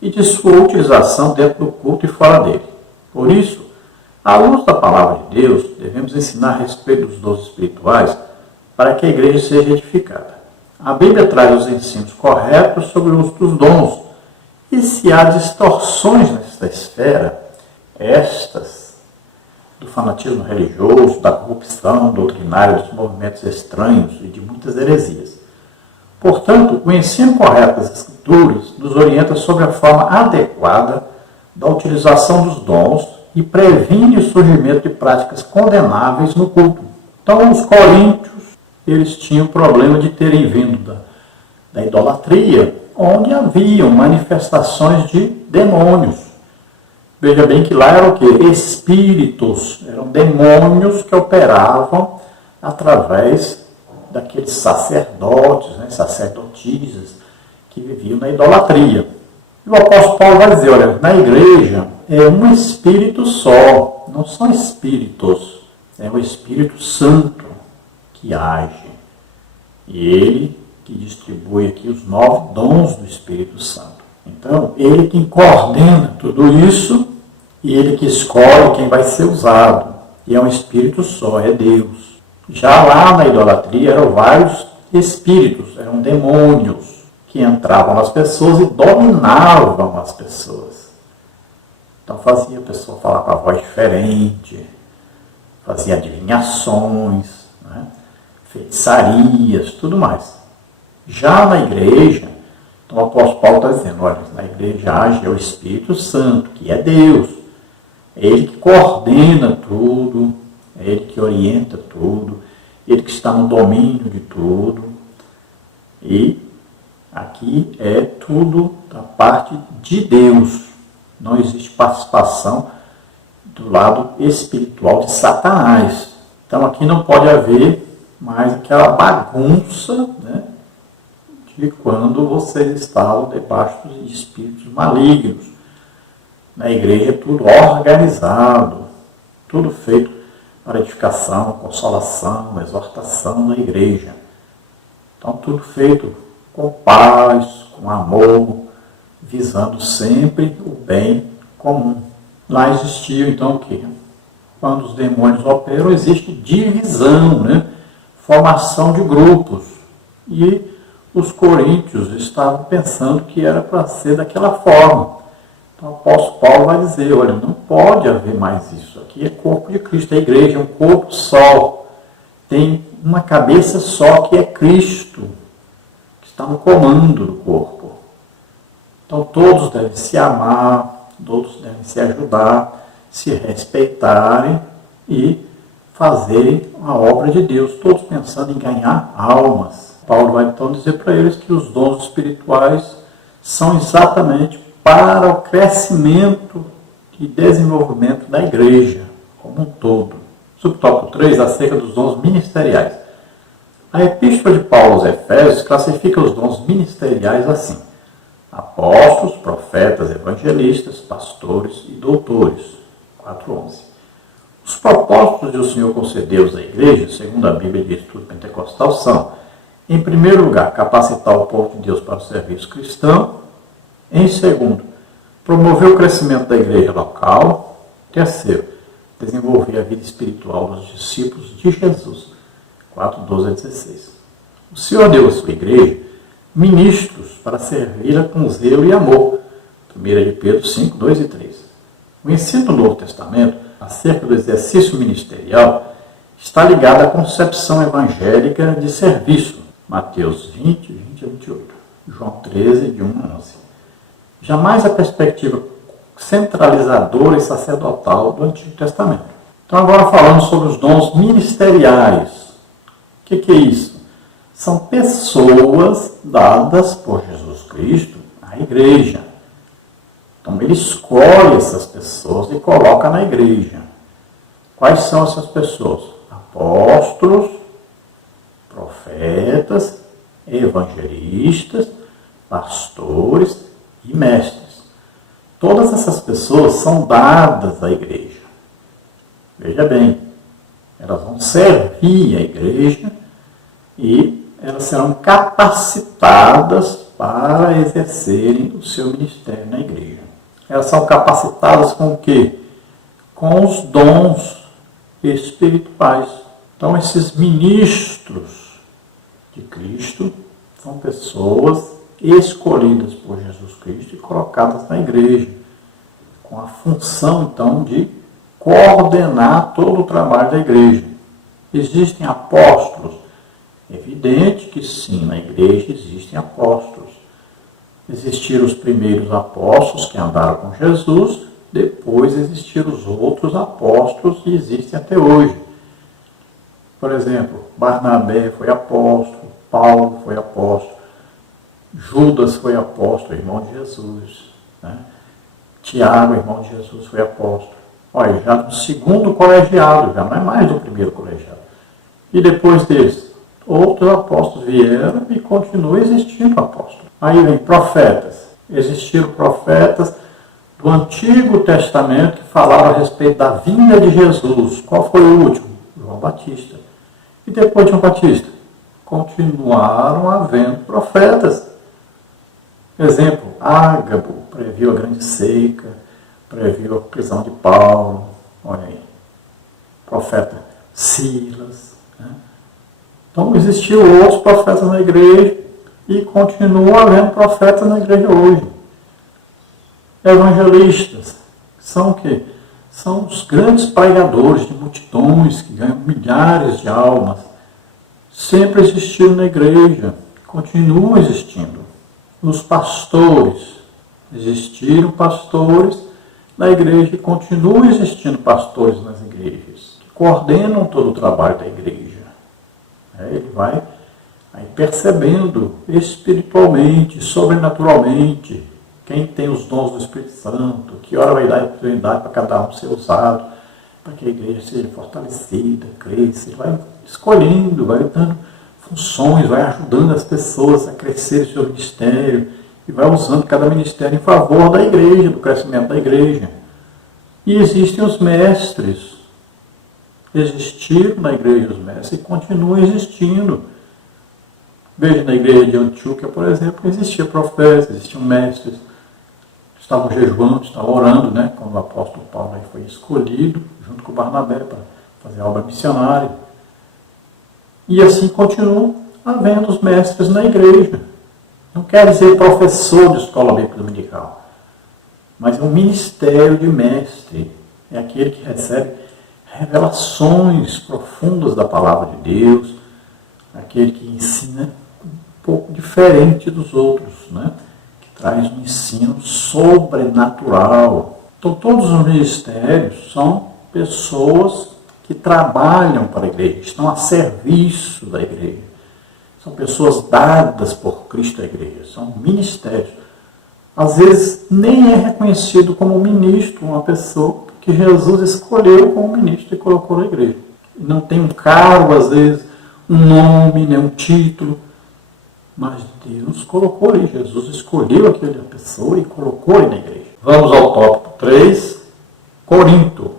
e de sua utilização dentro do culto e fora dele. Por isso, à luz da palavra de Deus, devemos ensinar a respeito dos dons espirituais para que a igreja seja edificada. A Bíblia traz os ensinos corretos sobre o uso dos dons. E se há distorções nesta esfera, estas do fanatismo religioso, da corrupção doutrinária dos movimentos estranhos e de muitas heresias. Portanto, o ensino correto das Escrituras nos orienta sobre a forma adequada da utilização dos dons e previne o surgimento de práticas condenáveis no culto. Então, os coríntios, eles tinham o problema de terem vindo da idolatria, onde haviam manifestações de demônios. Veja bem que lá eram o quê? Espíritos, eram demônios que operavam através daqueles sacerdotes, sacerdotisas, que viviam na idolatria. E o apóstolo Paulo vai dizer, olha, na igreja é um Espírito só, não são espíritos, é o Espírito Santo que age. E ele que distribui aqui os 9 dons do Espírito Santo. Então, ele que coordena tudo isso e ele que escolhe quem vai ser usado. E é um Espírito só, é Deus. Já lá na idolatria eram vários espíritos, eram demônios que entravam nas pessoas e dominavam as pessoas. Então fazia a pessoa falar com a voz diferente, fazia adivinhações, feitiçarias, tudo mais. Já na igreja, então o apóstolo Paulo está dizendo, olha, na igreja age o Espírito Santo, que é Deus. É ele que coordena tudo, é ele que orienta tudo, ele que está no domínio de tudo. E Aqui é tudo da parte de Deus. Não existe participação do lado espiritual de Satanás. Então aqui não pode haver mais aquela bagunça, né, de quando vocês estavam debaixo de espíritos malignos. Na igreja é tudo organizado, tudo feito para edificação, consolação, exortação na igreja. Então tudo feito com paz, com amor, visando sempre o bem comum. Lá existia então o quê? Quando os demônios operam, existe divisão, né? Formação de grupos. E os coríntios estavam pensando que era para ser daquela forma. Então o apóstolo Paulo vai dizer, olha, não pode haver mais isso. Aqui é corpo de Cristo, a igreja é um corpo só. Tem uma cabeça só que é Cristo, que está no comando do corpo. Então todos devem se amar, todos devem se ajudar, se respeitarem e fazerem a obra de Deus, todos pensando em ganhar almas. Paulo vai então dizer para eles que os dons espirituais são exatamente para o crescimento e desenvolvimento da igreja como um todo. Subtópico 3, acerca dos dons ministeriais. A Epístola de Paulo aos Efésios classifica os dons ministeriais assim: apóstolos, profetas, evangelistas, pastores e doutores. 4:11. Os propósitos que o Senhor concedeu à igreja, segundo a Bíblia de Estudo Pentecostal, são, em primeiro lugar, capacitar o povo de Deus para o serviço cristão. Em segundo, promover o crescimento da igreja local. Terceiro, desenvolver a vida espiritual dos discípulos de Jesus. 4:12-16. O Senhor deu à sua igreja ministros para servi-la com zelo e amor. 1 de Pedro 5, 2 e 3. O ensino do Novo Testamento acerca do exercício ministerial está ligado à concepção evangélica de serviço. Mateus 20, 20 a 28. João 13, de 1 a 11. Jamais a perspectiva centralizadora e sacerdotal do Antigo Testamento. Então agora falando sobre os dons ministeriais. O que é isso? São pessoas dadas por Jesus Cristo à igreja. Então ele escolhe essas pessoas e coloca na igreja. Quais são essas pessoas? Apóstolos, profetas, evangelistas, pastores e mestres. Todas essas pessoas são dadas à igreja. Veja bem, elas vão servir a igreja e elas serão capacitadas para exercerem o seu ministério na igreja. Elas são capacitadas com o quê? Com os dons espirituais. Então, esses ministros de Cristo são pessoas escolhidas por Jesus Cristo e colocadas na igreja, com a função, então, de coordenar todo o trabalho da igreja. Existem apóstolos? Evidente que sim, na igreja existem apóstolos. Existiram os primeiros apóstolos que andaram com Jesus, depois existiram os outros apóstolos que existem até hoje. Por exemplo, Barnabé foi apóstolo, Paulo foi apóstolo, Judas foi apóstolo, irmão de Jesus, né? Tiago, irmão de Jesus, foi apóstolo. Olha, já no segundo colegiado, já não é mais do primeiro colegiado. E depois deles, outros apóstolos vieram e continua existindo apóstolo. Aí vem profetas. Existiram profetas do Antigo Testamento que falaram a respeito da vinda de Jesus. Qual foi o último? João Batista. E depois de João Batista? Continuaram havendo profetas. Exemplo, Ágabo previu a grande seca, previu a prisão de Paulo. Olha aí. Profeta Silas, né? Então, existiam outros profetas na igreja e continuam havendo profetas na igreja hoje. Evangelistas são o quê? São os grandes pregadores de multidões que ganham milhares de almas. Sempre existiram na igreja, continuam existindo. Os pastores, existiram pastores na igreja e continuam existindo pastores nas igrejas, que coordenam todo o trabalho da igreja. Ele vai aí percebendo espiritualmente, sobrenaturalmente, quem tem os dons do Espírito Santo, que hora vai dar oportunidade para cada um ser usado, para que a igreja seja fortalecida, cresça, ele vai escolhendo, vai dando funções, vai ajudando as pessoas a crescer o seu ministério, e vai usando cada ministério em favor da igreja, do crescimento da igreja. E existem os mestres, existiram na igreja os mestres e continuam existindo. Veja, na igreja de Antioquia, por exemplo, existia profetas, existiam mestres, estavam jejuando, estavam orando, né? Quando o apóstolo Paulo aí foi escolhido, junto com Barnabé, para fazer a obra missionária. E assim continuam havendo os mestres na igreja. Não quer dizer professor de escola bíblica dominical, mas é um ministério de mestre. É aquele que recebe revelações profundas da palavra de Deus, aquele que ensina um pouco diferente dos outros, né? Que traz um ensino sobrenatural. Então, todos os ministérios são pessoas que trabalham para a igreja, estão a serviço da igreja. São pessoas dadas por Cristo à igreja, são ministérios. Às vezes, nem é reconhecido como ministro uma pessoa que Jesus escolheu como ministro e colocou na igreja. Não tem um cargo, às vezes, um nome, nem um título, mas Deus colocou ali. Jesus escolheu aquela pessoa e colocou ele na igreja. Vamos ao tópico 3, Corinto.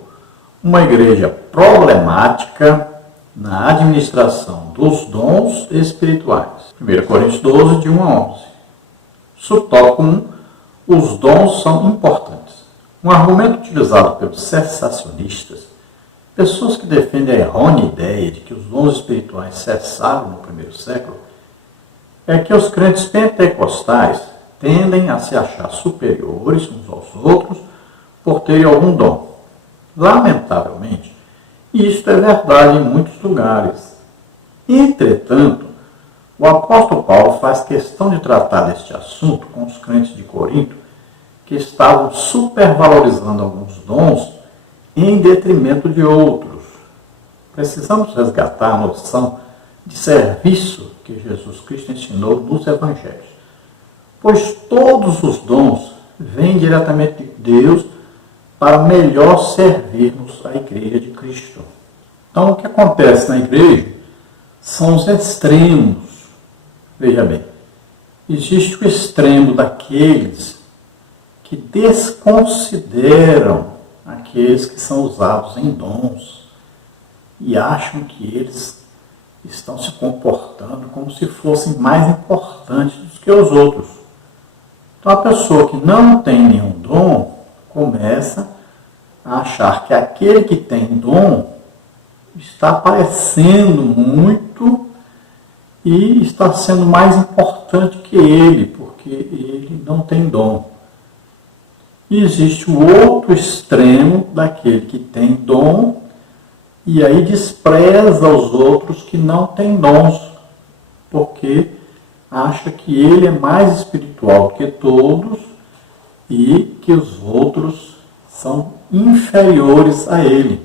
Uma igreja problemática na administração dos dons espirituais. 1 Coríntios 12, de 1 a 11. Subtópico 1. Os dons são importantes. Um argumento utilizado pelos cessacionistas, pessoas que defendem a errônea ideia de que os dons espirituais cessaram no primeiro século, é que os crentes pentecostais tendem a se achar superiores uns aos outros por terem algum dom. Lamentavelmente, isto é verdade em muitos lugares. Entretanto, o apóstolo Paulo faz questão de tratar deste assunto com os crentes de Corinto, que estavam supervalorizando alguns dons em detrimento de outros. Precisamos resgatar a noção de serviço que Jesus Cristo ensinou nos evangelhos, pois todos os dons vêm diretamente de Deus para melhor servirmos a igreja de Cristo. Então, o que acontece na igreja são os extremos. Veja bem, existe o extremo daqueles que desconsideram aqueles que são usados em dons e acham que eles estão se comportando como se fossem mais importantes do que os outros. Então, a pessoa que não tem nenhum dom começa a achar que aquele que tem dom está aparecendo muito e está sendo mais importante que ele, porque ele não tem dom. E existe o outro extremo daquele que tem dom e aí despreza os outros que não têm dons, porque acha que ele é mais espiritual do que todos e que os outros são inferiores a ele.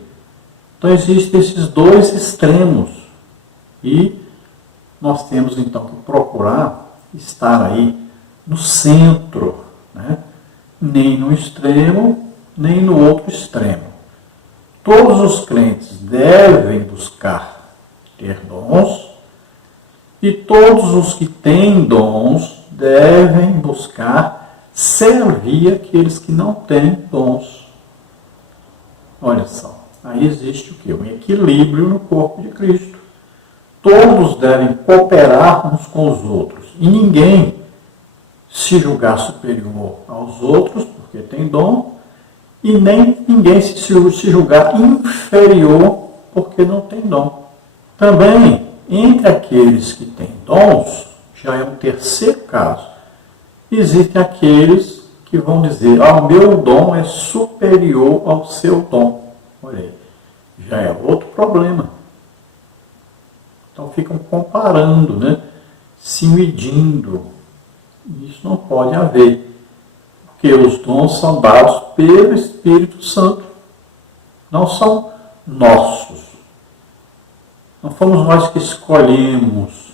Então existem esses dois extremos e nós temos então que procurar estar aí no centro, né? Nem no extremo, nem no outro extremo. Todos os crentes devem buscar ter dons e todos os que têm dons devem buscar servir aqueles que não têm dons. Olha só, aí existe o quê? Um equilíbrio no corpo de Cristo. Todos devem cooperar uns com os outros e ninguém se julgar superior aos outros porque tem dom e nem ninguém se julgar inferior porque não tem dom. Também, entre aqueles que têm dons, já é um terceiro caso, existem aqueles que vão dizer, o meu dom é superior ao seu dom. Olha aí, já é outro problema. Então ficam comparando, né? Se medindo. Isso não pode haver, porque os dons são dados pelo Espírito Santo, não são nossos. Não fomos nós que escolhemos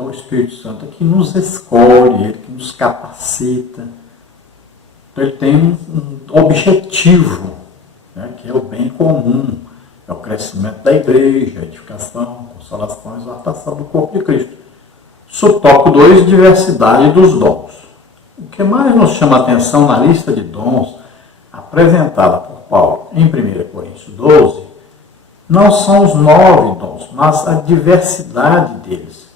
Então o Espírito Santo é que nos escolhe, ele que nos capacita. Então ele tem um objetivo, né, que é o bem comum, é o crescimento da igreja, a edificação, a consolação, a exortação do corpo de Cristo. Subtópico 2, diversidade dos dons. O que mais nos chama a atenção na lista de dons apresentada por Paulo em 1 Coríntios 12, não são os 9 dons, mas a diversidade deles.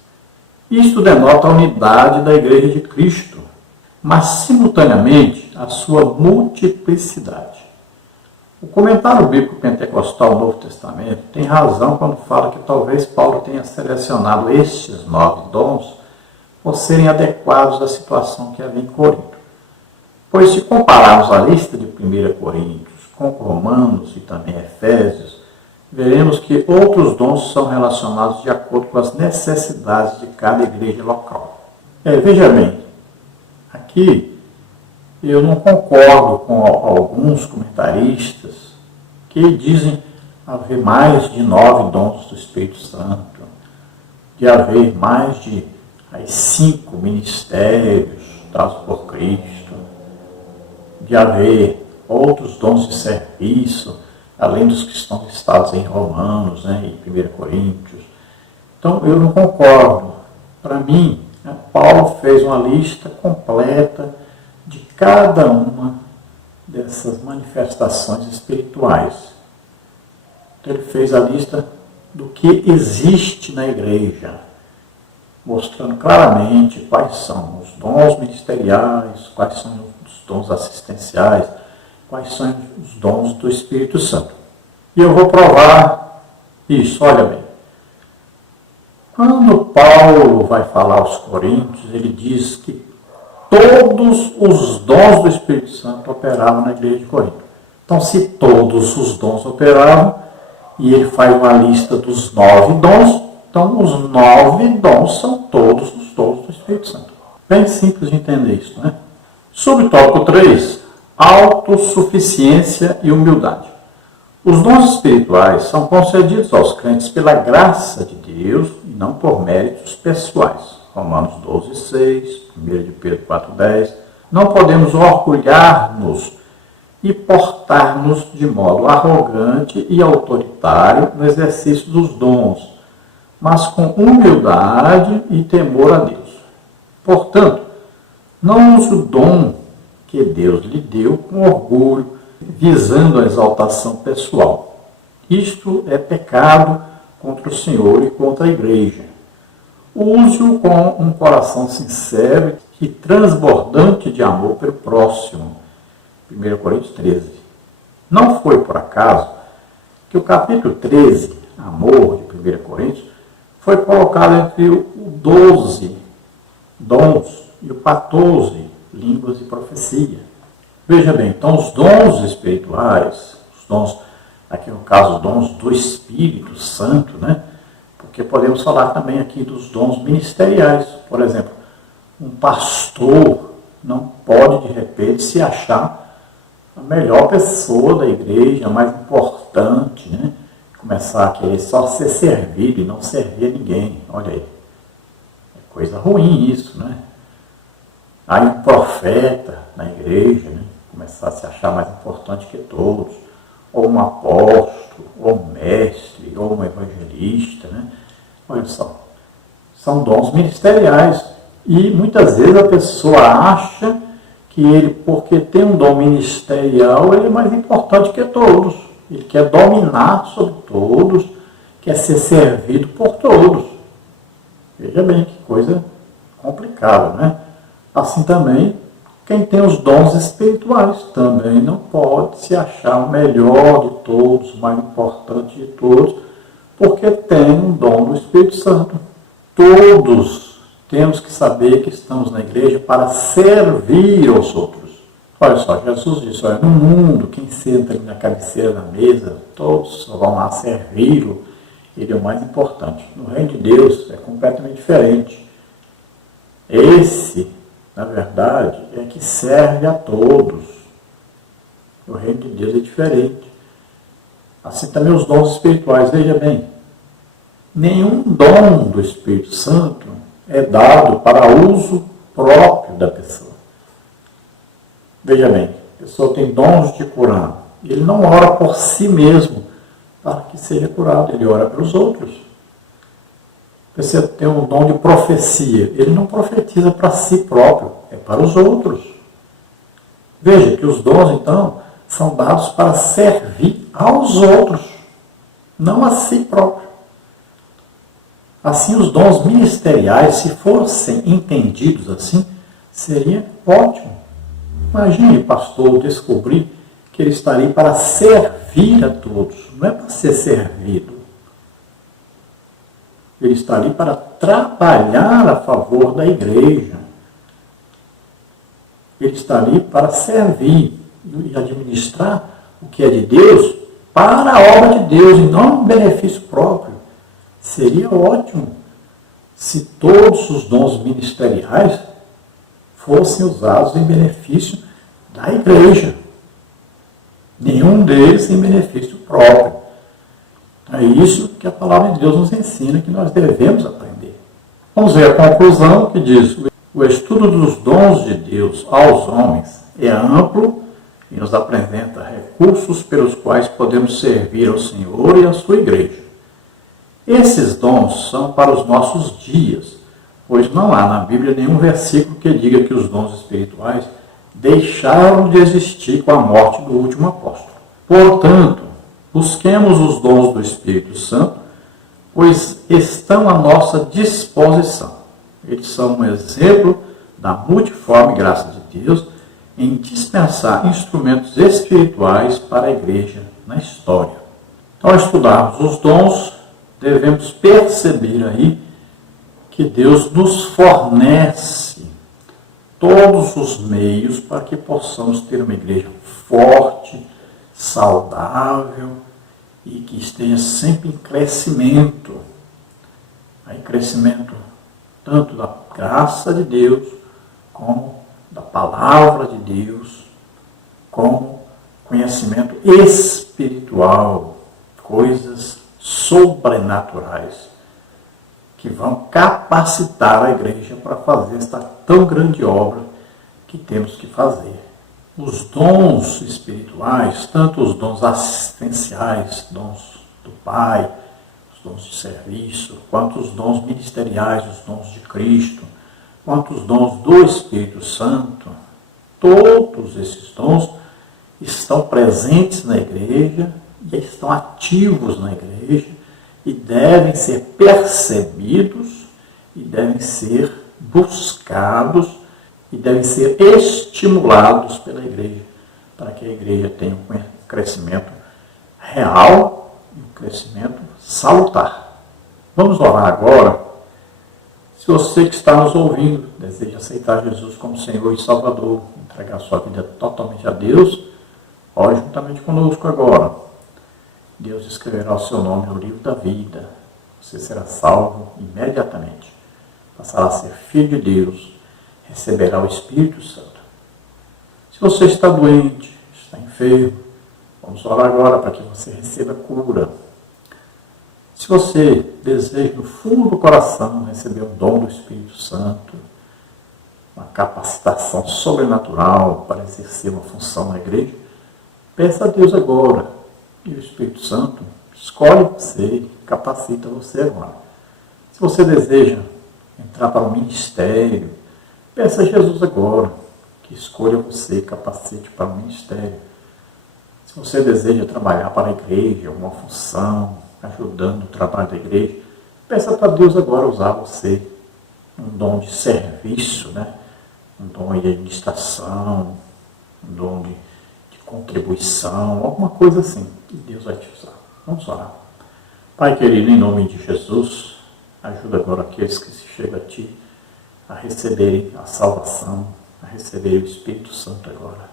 Isto denota a unidade da Igreja de Cristo, mas simultaneamente a sua multiplicidade. O comentário bíblico pentecostal do Novo Testamento tem razão quando fala que talvez Paulo tenha selecionado estes 9 dons por serem adequados à situação que havia em Corinto. Pois se compararmos a lista de 1 Coríntios com Romanos e também Efésios, veremos que outros dons são relacionados de acordo com as necessidades de cada igreja local. Veja bem, aqui eu não concordo com alguns comentaristas que dizem haver mais de 9 dons do Espírito Santo, de haver mais de 5 ministérios dados por Cristo, de haver outros dons de serviço, além dos que estão listados em Romanos, né, em 1 Coríntios. Então, eu não concordo. Para mim, né, Paulo fez uma lista completa de cada uma dessas manifestações espirituais. Então, ele fez a lista do que existe na igreja, mostrando claramente quais são os dons ministeriais, quais são os dons assistenciais, quais são os dons do Espírito Santo. E eu vou provar isso, olha bem. Quando Paulo vai falar aos Coríntios, ele diz que todos os dons do Espírito Santo operavam na igreja de Corinto. Então, se todos os dons operavam, e ele faz uma lista dos 9 dons, então os 9 dons são todos os dons do Espírito Santo. Bem simples de entender isso, né? Subtópico 3, autossuficiência e humildade. Os dons espirituais são concedidos aos crentes pela graça de Deus e não por méritos pessoais. Romanos 12, 6, 1 de Pedro 4, 10. Não podemos orgulhar-nos e portar-nos de modo arrogante e autoritário no exercício dos dons, mas com humildade e temor a Deus. Portanto, não use o dom que Deus lhe deu com orgulho, visando a exaltação pessoal. Isto é pecado contra o Senhor e contra a igreja. Use-o com um coração sincero e transbordante de amor pelo próximo. 1 Coríntios 13. Não foi por acaso que o capítulo 13, amor, de 1 Coríntios, foi colocado entre o 12, dons, e o 14, línguas e profecia. Veja bem, então os dons espirituais, os dons, aqui no caso, os dons do Espírito Santo, né? Porque podemos falar também aqui dos dons ministeriais. Por exemplo, um pastor não pode, de repente, se achar a melhor pessoa da igreja, a mais importante, né? Começar a querer só ser servido e não servir a ninguém. Olha aí, é coisa ruim isso, né? Aí um profeta na igreja, né? Começar a se achar mais importante que todos, ou um apóstolo, ou um mestre, ou um evangelista, né? Olha só, são dons ministeriais. E muitas vezes a pessoa acha que ele, porque tem um dom ministerial, ele é mais importante que todos. Ele quer dominar sobre todos, quer ser servido por todos. Veja bem que coisa complicada, né? Assim também, quem tem os dons espirituais também não pode se achar o melhor de todos, o mais importante de todos, porque tem um dom do Espírito Santo. Todos temos que saber que estamos na igreja para servir aos outros. Olha só, Jesus disse, olha, no mundo, quem senta ali na cabeceira da mesa, todos só vão lá servi-lo, ele é o mais importante. No reino de Deus é completamente diferente. Esse, na verdade, é que serve a todos. O reino de Deus é diferente. Assim também os dons espirituais. Veja bem, nenhum dom do Espírito Santo é dado para uso próprio da pessoa. Veja bem, a pessoa tem dons de curar. Ele não ora por si mesmo para que seja curado, ele ora pelos outros. Você tem um dom de profecia, ele não profetiza para si próprio, é para os outros. Veja que os dons, então, são dados para servir aos outros, não a si próprio. Assim, os dons ministeriais, se fossem entendidos assim, seria ótimo. Imagine o pastor descobrir que ele está ali para servir a todos, não é para ser servido. Ele está ali para trabalhar a favor da igreja. Ele está ali para servir e administrar o que é de Deus para a obra de Deus e não um benefício próprio. Seria ótimo se todos os dons ministeriais fossem usados em benefício da igreja. Nenhum deles em benefício próprio. É isso que a palavra de Deus nos ensina, que nós devemos aprender. Vamos ver a conclusão que diz: o estudo dos dons de Deus aos homens é amplo e nos apresenta recursos pelos quais podemos servir ao Senhor e à sua igreja. Esses dons são para os nossos dias, pois não há na Bíblia nenhum versículo que diga que os dons espirituais deixaram de existir com a morte do último apóstolo. Portanto, busquemos os dons do Espírito Santo, pois estão à nossa disposição. Eles são um exemplo da multiforme graça de Deus em dispensar instrumentos espirituais para a igreja na história. Então, ao estudarmos os dons, devemos perceber aí que Deus nos fornece todos os meios para que possamos ter uma igreja forte, saudável e que esteja sempre em crescimento. Aí crescimento tanto da graça de Deus, como da palavra de Deus, como conhecimento espiritual, coisas sobrenaturais que vão capacitar a igreja para fazer esta tão grande obra que temos que fazer. Os dons espirituais, tanto os dons assistenciais, dons do Pai, os dons de serviço, quanto os dons ministeriais, os dons de Cristo, quanto os dons do Espírito Santo, todos esses dons estão presentes na igreja e estão ativos na igreja e devem ser percebidos e devem ser buscados e devem ser estimulados pela igreja, para que a igreja tenha um crescimento real e um crescimento salutar. Vamos orar agora. Se você que está nos ouvindo deseja aceitar Jesus como Senhor e Salvador, entregar sua vida totalmente a Deus, ore juntamente conosco agora. Deus escreverá o seu nome no livro da vida. Você será salvo imediatamente. Passará a ser filho de Deus. Receberá o Espírito Santo. Se você está doente, está enfermo, vamos orar agora para que você receba cura. Se você deseja no fundo do coração receber o dom do Espírito Santo, uma capacitação sobrenatural para exercer uma função na igreja, peça a Deus agora. E o Espírito Santo escolhe você, capacita você agora. Se você deseja entrar para o ministério, peça a Jesus agora, que escolha você, capacite para o ministério. Se você deseja trabalhar para a igreja, uma função, ajudando o trabalho da igreja, peça para Deus agora usar você, um dom de serviço, né? Um dom de administração, um dom de contribuição, alguma coisa assim, que Deus vai te usar. Vamos orar. Pai querido, em nome de Jesus, ajuda agora aqueles que se chegam a Ti a receberem a salvação, a receberem o Espírito Santo agora.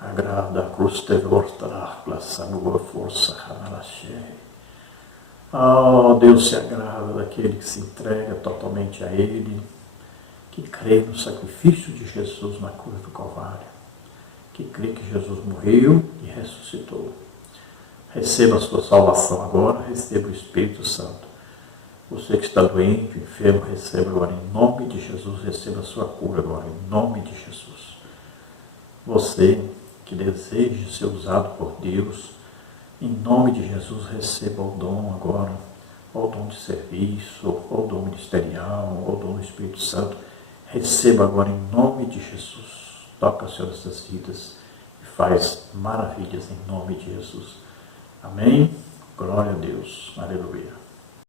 Agrada a cruz te vortará, a força, oh, Deus se agrada daquele que se entrega totalmente a Ele, que crê no sacrifício de Jesus na cruz do Calvário, que crê que Jesus morreu e ressuscitou. Receba a sua salvação agora, receba o Espírito Santo. Você que está doente, enfermo, receba agora em nome de Jesus, receba a sua cura agora em nome de Jesus. Você que deseja ser usado por Deus, em nome de Jesus, receba o dom agora, ou o dom de serviço, ou o dom ministerial, ou o dom do Espírito Santo. Receba agora em nome de Jesus. Toca, Senhor, essas vidas e faz maravilhas em nome de Jesus. Amém? Glória a Deus. Aleluia.